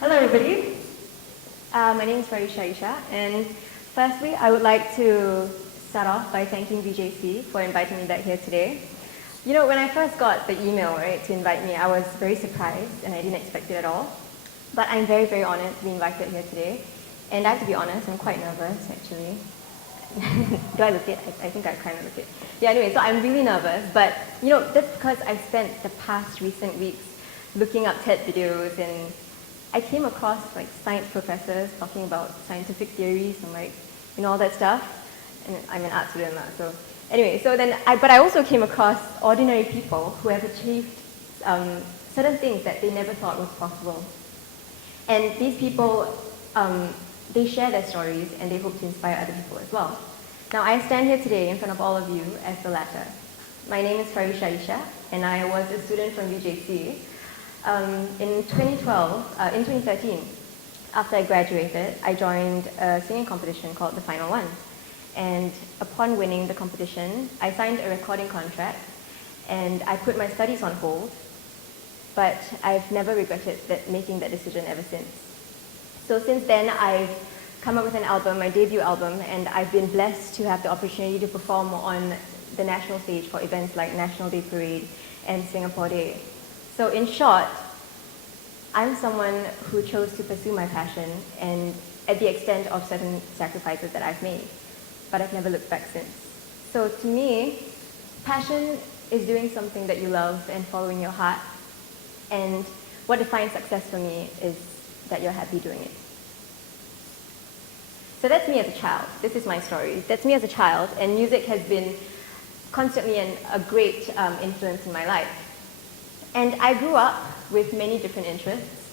Hello everybody, my name is Farisha Ishak, and firstly I would like to start off by thanking VJC for inviting me back here today. You know, when I first got the email, right, to invite me, I was very surprised and I didn't expect it at all. But I'm very, very honored to be invited here today. And I have to be honest, I'm quite nervous actually. Do I look it? I think I kind of look it. Yeah, anyway, so I'm really nervous, but you know, that's because I spent the past recent weeks looking up TED videos, and I came across like science professors talking about scientific theories and like, you know, all that stuff. And I'm an art student now, so anyway, but I also came across ordinary people who have achieved certain things that they never thought was possible. And these people, they share their stories and they hope to inspire other people as well. Now, I stand here today in front of all of you as the latter. My name is Farisha Ishak, and I was a student from VJC. In 2013, after I graduated, I joined a singing competition called The Final One. And upon winning the competition, I signed a recording contract and I put my studies on hold, but I've never regretted making that decision ever since. So since then, I've come up with an album, my debut album, and I've been blessed to have the opportunity to perform on the national stage for events like National Day Parade and Singapore Day. So in short, I'm someone who chose to pursue my passion and at the extent of certain sacrifices that I've made, but I've never looked back since. So to me, passion is doing something that you love and following your heart, and what defines success for me is that you're happy doing it. So that's me as a child. This is my story. That's me as a child, and music has been constantly a great influence in my life. And I grew up with many different interests.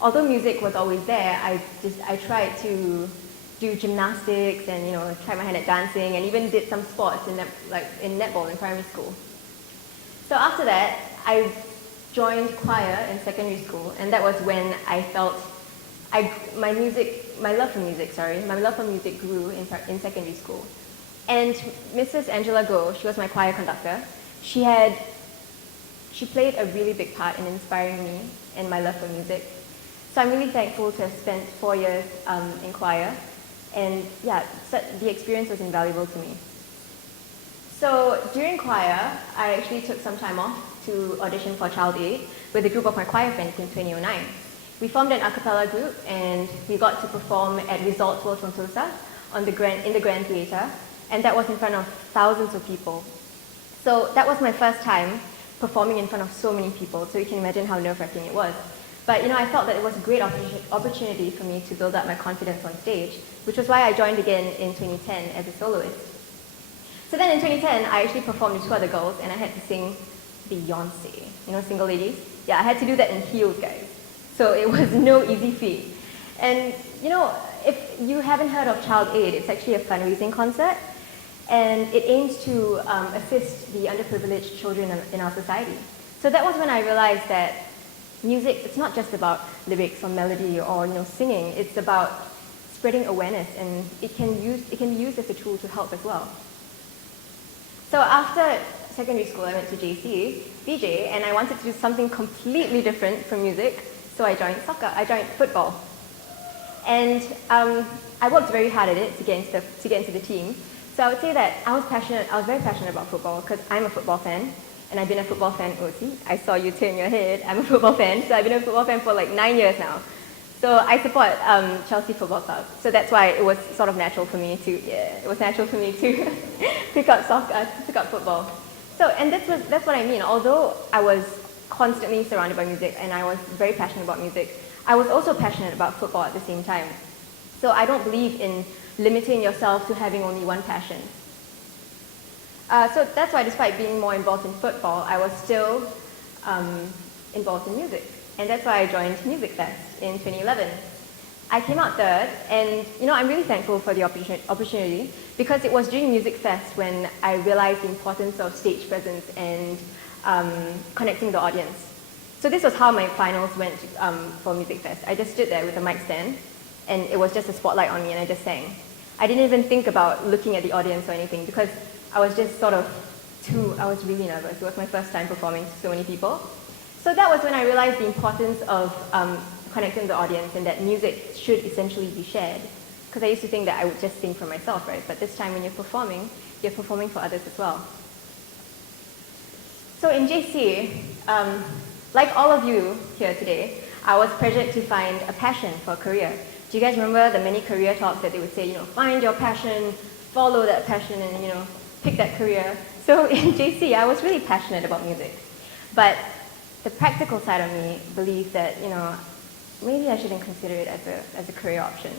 Although music was always there, I tried to do gymnastics and, you know, tried my hand at dancing and even did some sports in netball in primary school. So after that, I joined choir in secondary school, and that was when I felt my love for music grew in secondary school. And Mrs. Angela Go, she was my choir conductor. She played a really big part in inspiring me and my love for music. So I'm really thankful to have spent 4 years in choir. And yeah, the experience was invaluable to me. So during choir, I actually took some time off to audition for Child Aid with a group of my choir friends in 2009. We formed an a cappella group and we got to perform at Results World Sentosa in the Grand Theatre, and that was in front of thousands of people. So that was my first time performing in front of so many people, so you can imagine how nerve-wracking it was. But you know, I felt that it was a great opportunity for me to build up my confidence on stage, which was why I joined again in 2010 as a soloist. So then in 2010, I actually performed with two other girls, and I had to sing Beyonce, you know, Single Ladies? Yeah, I had to do that in heels, guys. So it was no easy feat. And you know, if you haven't heard of Child Aid, it's actually a fundraising concert, and it aims to assist the underprivileged children in our society. So that was when I realized that music, it's not just about lyrics or melody or, you know, singing, it's about spreading awareness, and it can be used as a tool to help as well. So after secondary school, I went to VJ, and I wanted to do something completely different from music, so I joined football. And I worked very hard at it to get into the team. So I would say that I was very passionate about football because I'm a football fan, and I've been a football fan, oh see, I saw you turn your head, I'm a football fan, so I've been a football fan for like 9 years now. So I support Chelsea Football Club, so that's why it was sort of natural for me to pick up football. So, and that's what I mean, although I was constantly surrounded by music and I was very passionate about music, I was also passionate about football at the same time. So I don't believe in limiting yourself to having only one passion. So that's why, despite being more involved in football, I was still involved in music. And that's why I joined Music Fest in 2011. I came out third, and you know, I'm really thankful for the opportunity because it was during Music Fest when I realized the importance of stage presence and connecting the audience. So this was how my finals went for Music Fest. I just stood there with a mic stand, and it was just a spotlight on me, and I just sang. I didn't even think about looking at the audience or anything because I was just I was really nervous. It was my first time performing to so many people. So that was when I realized the importance of connecting with the audience and that music should essentially be shared. Because I used to think that I would just sing for myself, right? But this time when you're performing for others as well. So in JC, like all of you here today, I was pressured to find a passion for a career. Do you guys remember the many career talks that they would say, find your passion, follow that passion, and pick that career? So in JC, I was really passionate about music. But the practical side of me believed that, maybe I shouldn't consider it as a career option.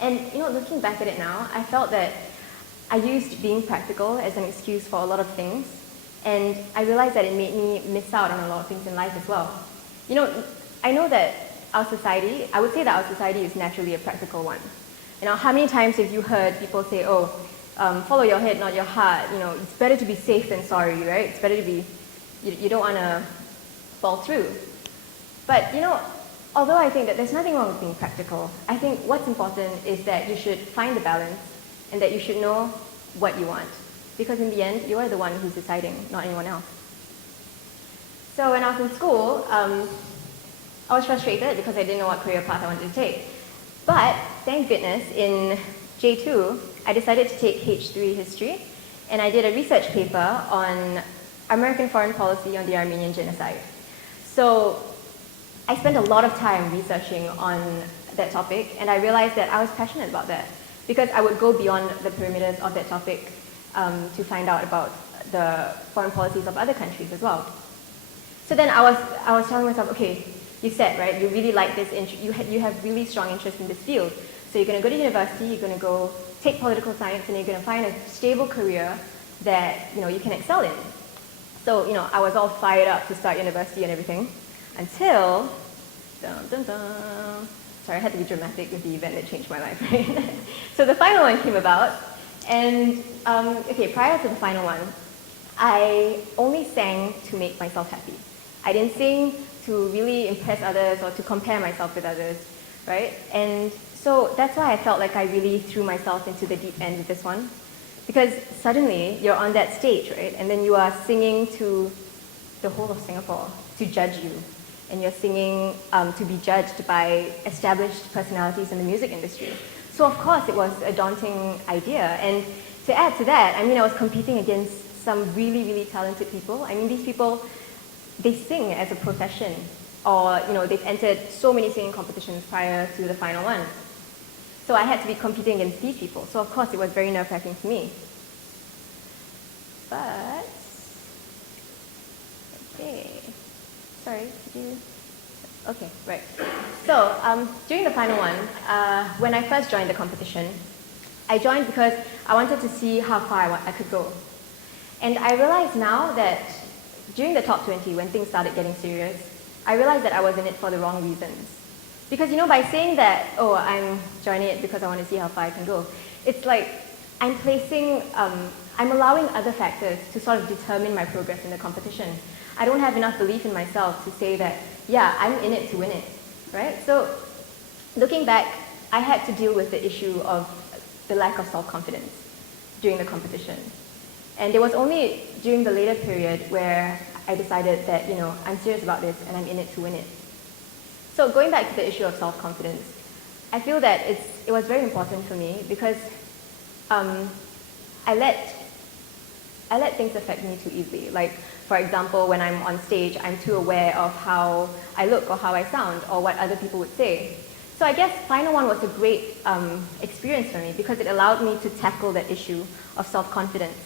And, looking back at it now, I felt that I used being practical as an excuse for a lot of things. And I realized that it made me miss out on a lot of things in life as well. I know that I would say that our society is naturally a practical one. How many times have you heard people say, follow your head, not your heart. It's better to be safe than sorry, right? It's better to be, you don't want to fall through. But, although I think that there's nothing wrong with being practical, I think what's important is that you should find the balance and that you should know what you want. Because in the end, you are the one who's deciding, not anyone else. So when I was in school, I was frustrated because I didn't know what career path I wanted to take. But thank goodness, in J2, I decided to take H3 history, and I did a research paper on American foreign policy on the Armenian genocide. So I spent a lot of time researching on that topic, and I realized that I was passionate about that because I would go beyond the perimeters of that topic to find out about the foreign policies of other countries as well. So then I was telling myself, okay, you said, right, you really like this, you have really strong interest in this field. So you're going to go to university, you're going to go take political science, and you're going to find a stable career that you can excel in. So I was all fired up to start university and everything, until, sorry, I had to be dramatic with the event that changed my life, right? So the final one came about, and prior to the final one, I only sang to make myself happy. I didn't sing to really impress others or to compare myself with others, right? And so that's why I felt like I really threw myself into the deep end with this one. Because suddenly you're on that stage, right? And then you are singing to the whole of Singapore to judge you. And you're singing to be judged by established personalities in the music industry. So of course it was a daunting idea. And to add to that, I was competing against some really, really talented people. These people, they sing as a profession, or they've entered so many singing competitions prior to the final one. So I had to be competing against these people. So of course it was very nerve-wracking for me. But, okay, sorry, okay, right. So during the final one, when I first joined the competition, I joined because I wanted to see how far I could go. And I realize now that during the top 20, when things started getting serious, I realized that I was in it for the wrong reasons. Because by saying that, I'm joining it because I want to see how far I can go, it's like I'm allowing other factors to sort of determine my progress in the competition. I don't have enough belief in myself to say that, yeah, I'm in it to win it, right? So looking back, I had to deal with the issue of the lack of self-confidence during the competition. And it was only during the later period where I decided that, I'm serious about this and I'm in it to win it. So going back to the issue of self-confidence, I feel that it was very important for me because I let things affect me too easily. Like, for example, when I'm on stage, I'm too aware of how I look or how I sound or what other people would say. So I guess Final One was a great experience for me because it allowed me to tackle that issue of self-confidence.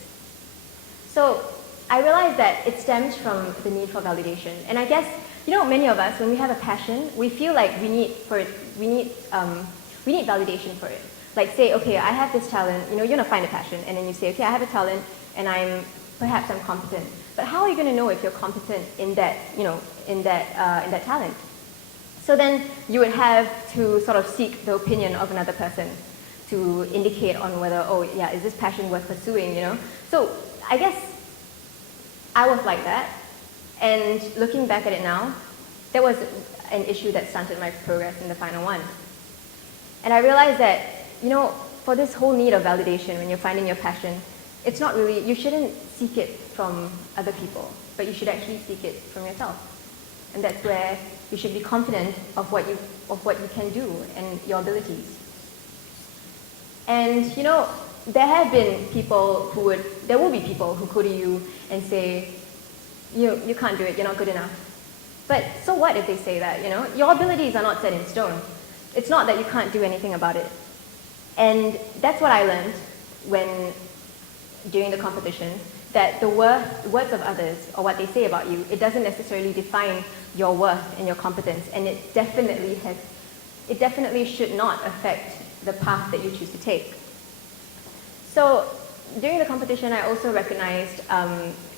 So I realized that it stems from the need for validation. And I guess, many of us, when we have a passion, we feel like we need validation for it. Like say, okay, I have this talent, you're gonna find a passion, and then you say, okay, I have a talent, and perhaps I'm competent. But how are you gonna know if you're competent in that, in that talent? So then you would have to sort of seek the opinion of another person to indicate on whether, is this passion worth pursuing, So I guess I was like that. And looking back at it now, that was an issue that stunted my progress in the final one. And I realized that, for this whole need of validation when you're finding your passion, it's not really, you shouldn't seek it from other people, but you should actually seek it from yourself. And that's where You should be confident of what you can do and your abilities. And there will be people who go to you and say, you can't do it, you're not good enough. But so what if they say that, Your abilities are not set in stone. It's not that you can't do anything about it. And that's what I learned during the competition, that the words of others, or what they say about you, it doesn't necessarily define your worth and your competence, and it definitely should not affect the path that you choose to take. So during the competition, I also recognized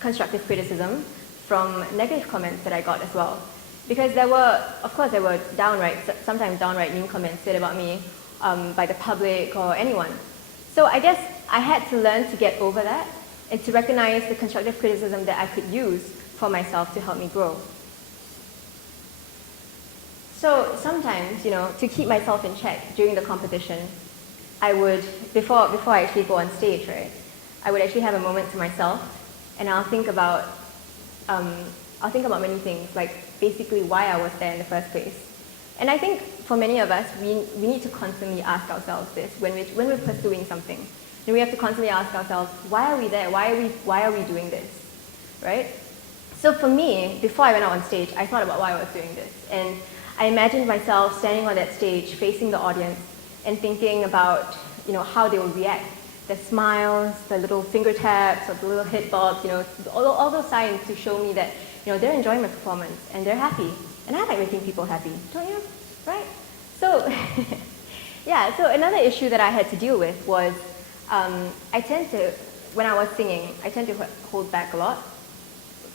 constructive criticism from negative comments that I got as well. Because there were sometimes downright mean comments said about me by the public or anyone. So I guess I had to learn to get over that and to recognize the constructive criticism that I could use for myself to help me grow. So sometimes, to keep myself in check during the competition, I would, before I actually go on stage, right, I would actually have a moment to myself, and I'll think about many things, like basically why I was there in the first place. And I think for many of us, we need to constantly ask ourselves this when we're pursuing something. And we have to constantly ask ourselves, why are we there? Why are we doing this, right? So for me, before I went out on stage, I thought about why I was doing this, and I imagined myself standing on that stage, facing the audience, and thinking about, how they would react. The smiles, the little finger taps, or the little hit bobs, all those signs to show me that, they're enjoying my performance and they're happy. And I like making people happy, don't you? Right? So, so another issue that I had to deal with was, when I was singing, I tend to hold back a lot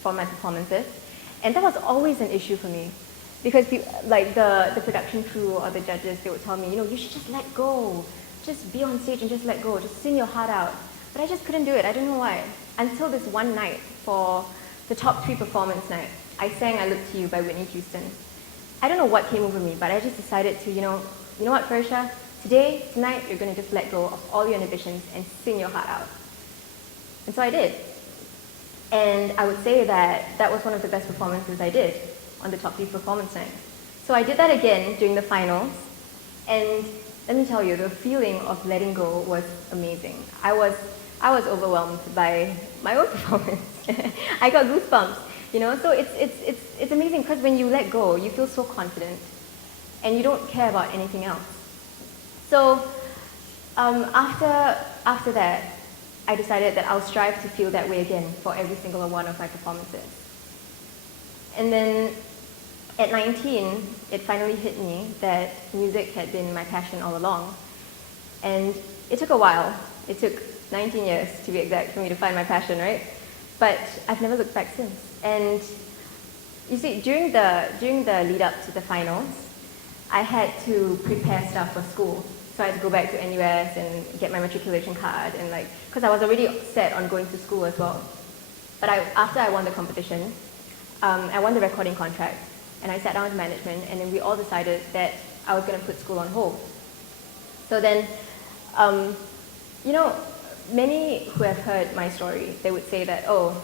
for my performances. And that was always an issue for me. Because the production crew or the judges, they would tell me, you should just let go. Just be on stage and just let go. Just sing your heart out. But I just couldn't do it. I don't know why. Until this one night, for the top 3 performance night, I sang I Look to You by Whitney Houston. I don't know what came over me, but I just decided to, you know what, Farisha? Tonight, you're going to just let go of all your inhibitions and sing your heart out. And so I did. And I would say that was one of the best performances I did on the top 3 performance night. So I did that again during the finals, and let me tell you, the feeling of letting go was amazing. I was overwhelmed by my own performance. I got goosebumps, So it's amazing because when you let go, you feel so confident, and you don't care about anything else. So after that, I decided that I'll strive to feel that way again for every single one of my performances. And then at 19, it finally hit me that music had been my passion all along. And it took a while. It took 19 years, to be exact, for me to find my passion, right? But I've never looked back since. And you see, during the lead up to the finals, I had to prepare stuff for school. So I had to go back to NUS and get my matriculation card, and because I was already set on going to school as well. But after I won the competition, I won the recording contract, and I sat down with management, and then we all decided that I was going to put school on hold. So then, many who have heard my story, they would say that, oh,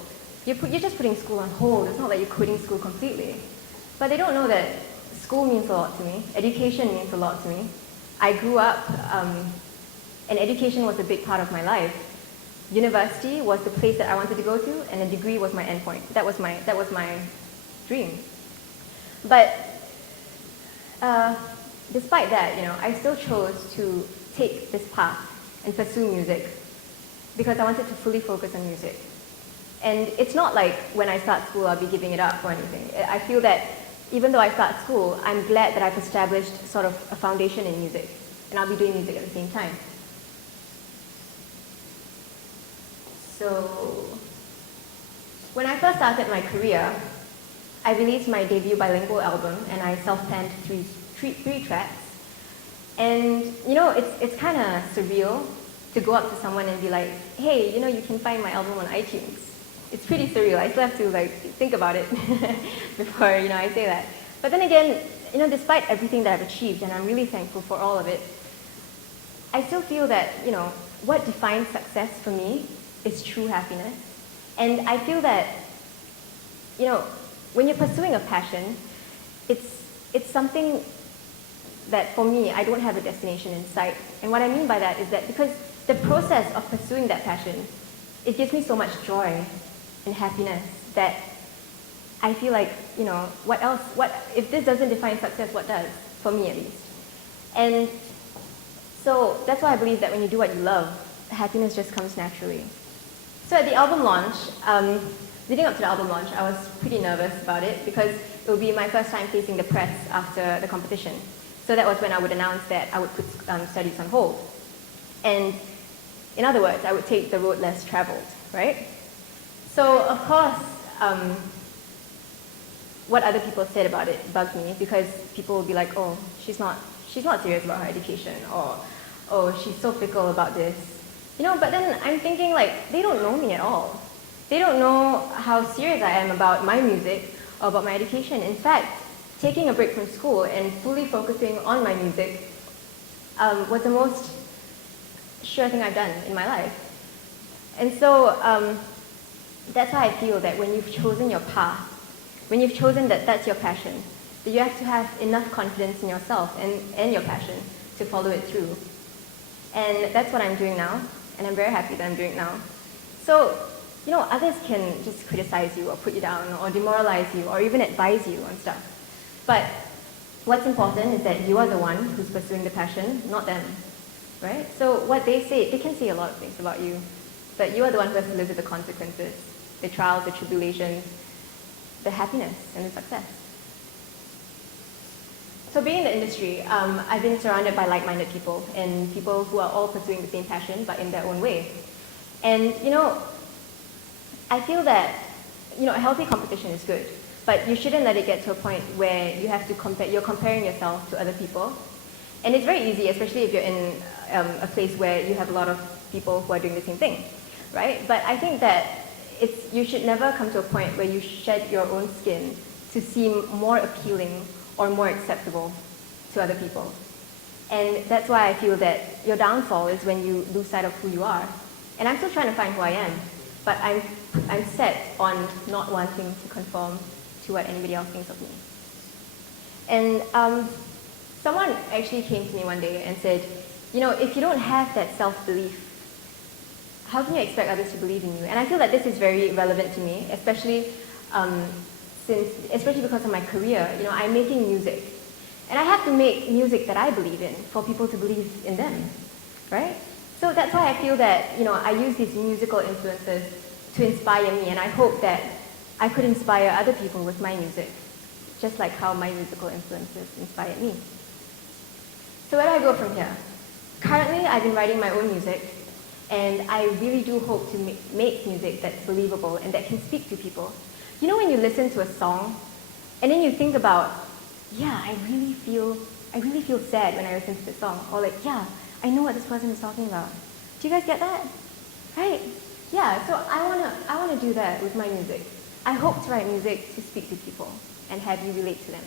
you're just putting school on hold. It's not like you're quitting school completely. But they don't know that school means a lot to me. Education means a lot to me. I grew up, and education was a big part of my life. University was the place that I wanted to go to, and a degree was my endpoint. That was my dream. But despite that, I still chose to take this path and pursue music because I wanted to fully focus on music. And it's not like when I start school, I'll be giving it up or anything. I feel that even though I start school, I'm glad that I've established sort of a foundation in music, and I'll be doing music at the same time. So when I first started my career, I released my debut bilingual album, and I self-penned three tracks. And it's kind of surreal to go up to someone and be like, hey, you can find my album on iTunes. It's pretty surreal. I still have to think about it before I say that. But then again, despite everything that I've achieved, and I'm really thankful for all of it, I still feel that what defines success for me is true happiness. And I feel that when you're pursuing a passion, it's it's something that for me, I don't have a destination in sight. And what I mean by that is that because the process of pursuing that passion, it gives me so much joy and happiness that I feel like, what else, if this doesn't define success, what does? For me at least. And so that's why I believe that when you do what you love, happiness just comes naturally. So at the album launch, leading up to the album launch, I was pretty nervous about it because it would be my first time facing the press after the competition. So that was when I would announce that I would put studies on hold. And in other words, I would take the road less traveled, right? So of course, what other people said about it bugged me because people would be like, oh, she's not serious about her education, or oh, she's so fickle about this. But then I'm thinking like, they don't know me at all. They don't know how serious I am about my music or about my education. In fact, taking a break from school and fully focusing on my music was the most sure thing I've done in my life. And so that's why I feel that when you've chosen your path, when you've chosen that that's your passion, that you have to have enough confidence in yourself and your passion to follow it through. And that's what I'm doing now, and I'm very happy that I'm doing it now. So, others can just criticize you or put you down or demoralize you or even advise you on stuff. But what's important is that you are the one who's pursuing the passion, not them, right? So what they say, they can say a lot of things about you, but you are the one who has to live with the consequences, the trials, the tribulations, the happiness, and the success. So being in the industry, I've been surrounded by like-minded people and people who are all pursuing the same passion, but in their own way. And, I feel that, a healthy competition is good, but you shouldn't let it get to a point where you have to you're comparing yourself to other people. And it's very easy, especially if you're in a place where you have a lot of people who are doing the same thing, right? But I think that you should never come to a point where you shed your own skin to seem more appealing or more acceptable to other people. And that's why I feel that your downfall is when you lose sight of who you are. And I'm still trying to find who I am, but I'm set on not wanting to conform to what anybody else thinks of me. And someone actually came to me one day and said, if you don't have that self-belief, how can you expect others to believe in you? And I feel that this is very relevant to me, especially because of my career. I'm making music. And I have to make music that I believe in for people to believe in them, right? So that's why I feel that, I use these musical influences to inspire me, and I hope that I could inspire other people with my music, just like how my musical influences inspired me. So where do I go from here? Currently, I've been writing my own music, and I really do hope to make music that's believable and that can speak to people. When you listen to a song, and then you think about, yeah, I really feel sad when I listen to this song, or like, yeah, I know what this person is talking about. Do you guys get that? Right? Yeah, so I wanna do that with my music. I hope to write music to speak to people and have you relate to them.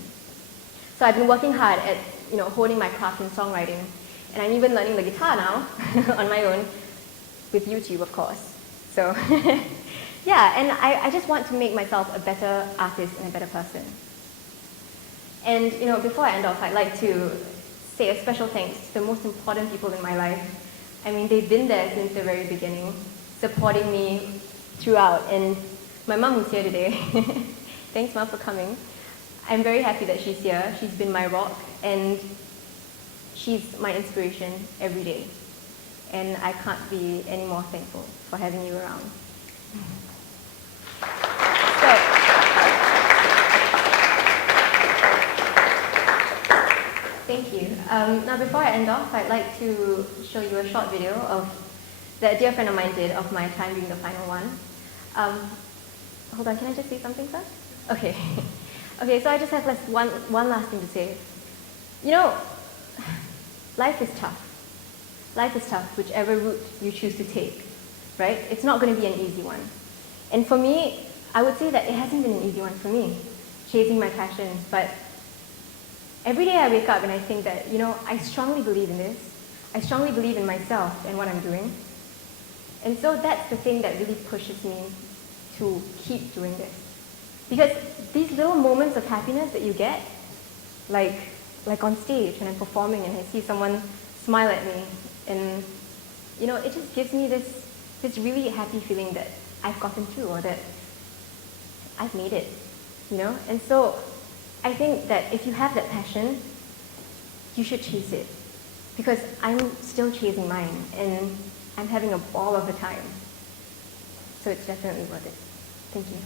So I've been working hard at, honing my craft in songwriting, and I'm even learning the guitar now on my own, with YouTube, of course. So, yeah, and I just want to make myself a better artist and a better person. And, before I end off, I'd like to say a special thanks to the most important people in my life. I mean, they've been there since the very beginning, supporting me throughout. And my mom who's here today, thanks, Mom, for coming. I'm very happy that she's here. She's been my rock, and she's my inspiration every day. And I can't be any more thankful for having you around. Thank you. Now, before I end off, I'd like to show you a short video that a dear friend of mine did of my time doing the final one. Hold on, can I just say something first? Okay. Okay, so I just have one last thing to say. Life is tough. Life is tough, whichever route you choose to take, right? It's not going to be an easy one. And for me, I would say that it hasn't been an easy one for me, chasing my passion. But every day I wake up and I think that, I strongly believe in this. I strongly believe in myself and what I'm doing. And so that's the thing that really pushes me to keep doing this. Because these little moments of happiness that you get, like on stage when I'm performing and I see someone smile at me, and it just gives me this really happy feeling that I've gotten through, or that I've made it, And so I think that if you have that passion, you should chase it, because I'm still chasing mine, and I'm having a ball of a time. So it's definitely worth it. Thank you.